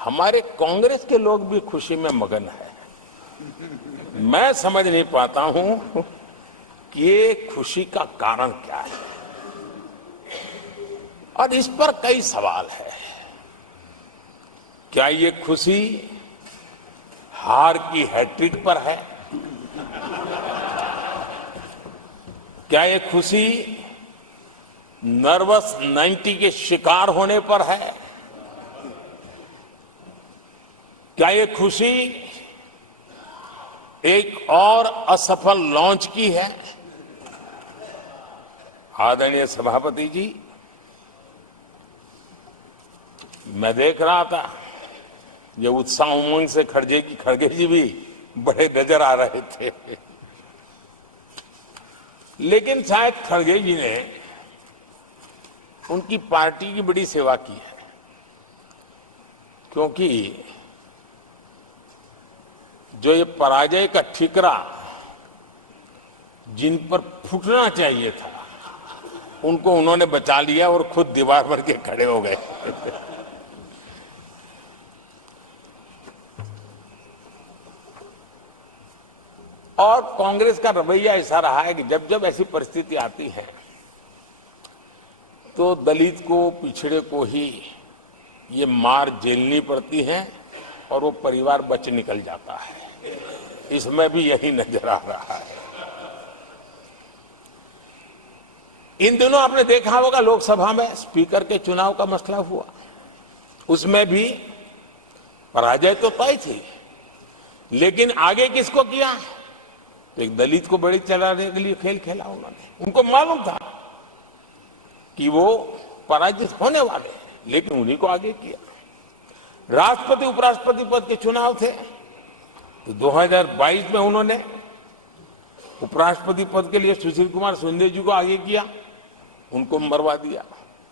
हमारे कांग्रेस के लोग भी खुशी में मगन है। मैं समझ नहीं पाता हूं कि ये खुशी का कारण क्या है, और इस पर कई सवाल है। क्या ये खुशी हार की हैट्रिक पर है? क्या ये खुशी नर्वस 90 के शिकार होने पर है? क्या ये खुशी एक और असफल लॉन्च की है? आदरणीय सभापति जी, मैं देख रहा था ये उत्साह उमंग से खड़गे जी भी बड़े नजर आ रहे थे, लेकिन शायद खड़गे जी ने उनकी पार्टी की बड़ी सेवा की है, क्योंकि जो ये पराजय का ठिकरा जिन पर फूटना चाहिए था उनको उन्होंने बचा लिया और खुद दीवार पर के खड़े हो गए। और कांग्रेस का रवैया ऐसा रहा है कि जब जब ऐसी परिस्थिति आती है तो दलित को, पिछड़े को ही ये मार झेलनी पड़ती है और वो परिवार बच निकल जाता है। इसमें भी यही नजर आ रहा है। इन दिनों आपने देखा होगा लोकसभा में स्पीकर के चुनाव का मसला हुआ, उसमें भी पराजय तो तय थी, लेकिन आगे किसको किया? तो एक दलित को बड़ी चलाने के लिए खेल खेला उन्होंने। उनको मालूम था कि वो पराजित होने वाले, लेकिन उन्हीं को आगे किया। राष्ट्रपति उपराष्ट्रपति पद के चुनाव थे तो 2022 में उन्होंने उपराष्ट्रपति पद के लिए सुशील कुमार शिंदे जी को आगे किया, उनको मरवा दिया।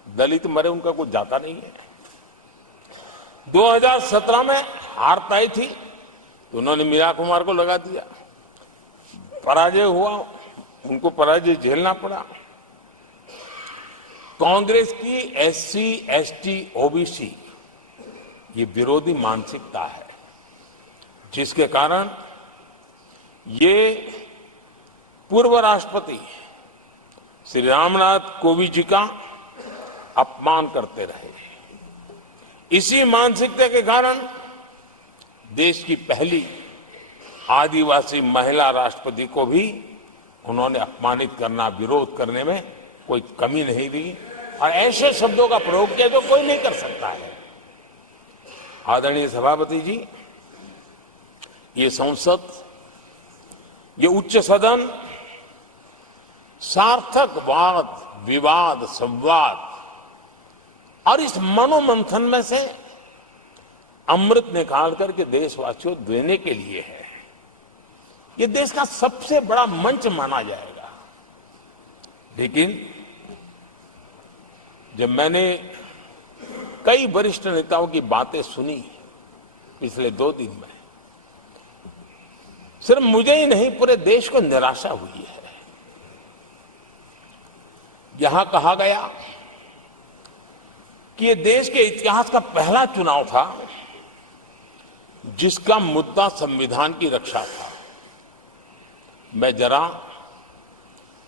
दलित मरे उनका कुछ जाता नहीं है। 2017 में हार तय थी तो उन्होंने मीरा कुमार को लगा दिया। पराजय हुआ, उनको पराजय झेलना पड़ा। कांग्रेस की एससी, एसटी, ओबीसी ये विरोधी मानसिकता है, जिसके कारण ये पूर्व राष्ट्रपति श्री रामनाथ कोविंद जी का अपमान करते रहे। इसी मानसिकता के कारण देश की पहली आदिवासी महिला राष्ट्रपति को भी उन्होंने अपमानित करना, विरोध करने में कोई कमी नहीं दी, और ऐसे शब्दों का प्रयोग किया जो कोई नहीं कर सकता है। आदरणीय सभापति जी, ये संसद, ये उच्च सदन सार्थक वाद विवाद संवाद और इस मनोमंथन में से अमृत निकाल करके देशवासियों देने के लिए है। ये देश का सबसे बड़ा मंच माना जाएगा। लेकिन जब मैंने कई वरिष्ठ नेताओं की बातें सुनी पिछले 2 दिन में, सिर्फ मुझे ही नहीं पूरे देश को निराशा हुई है। यहां कहा गया कि ये देश के इतिहास का पहला चुनाव था जिसका मुद्दा संविधान की रक्षा था। मैं जरा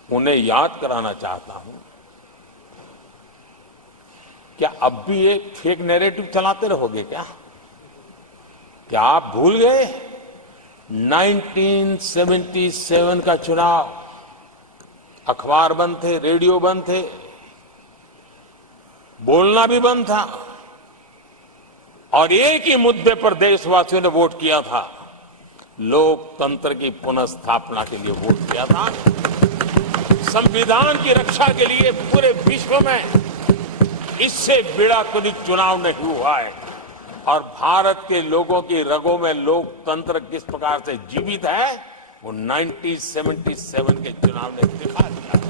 उन्हें याद कराना चाहता हूं, क्या अब भी ये फेक नैरेटिव चलाते रहोगे क्या? क्या आप भूल गए 1977 का चुनाव? अखबार बंद थे, रेडियो बंद थे, बोलना भी बंद था, और एक ही मुद्दे पर देशवासियों ने वोट किया था। लोकतंत्र की पुनर्स्थापना के लिए वोट किया था। संविधान की रक्षा के लिए पूरे विश्व में इससे बड़ा कोई चुनाव नहीं हुआ है, और भारत के लोगों की रगों में लोकतंत्र किस प्रकार से जीवित है वो 1977 के चुनाव ने दिखा दिया।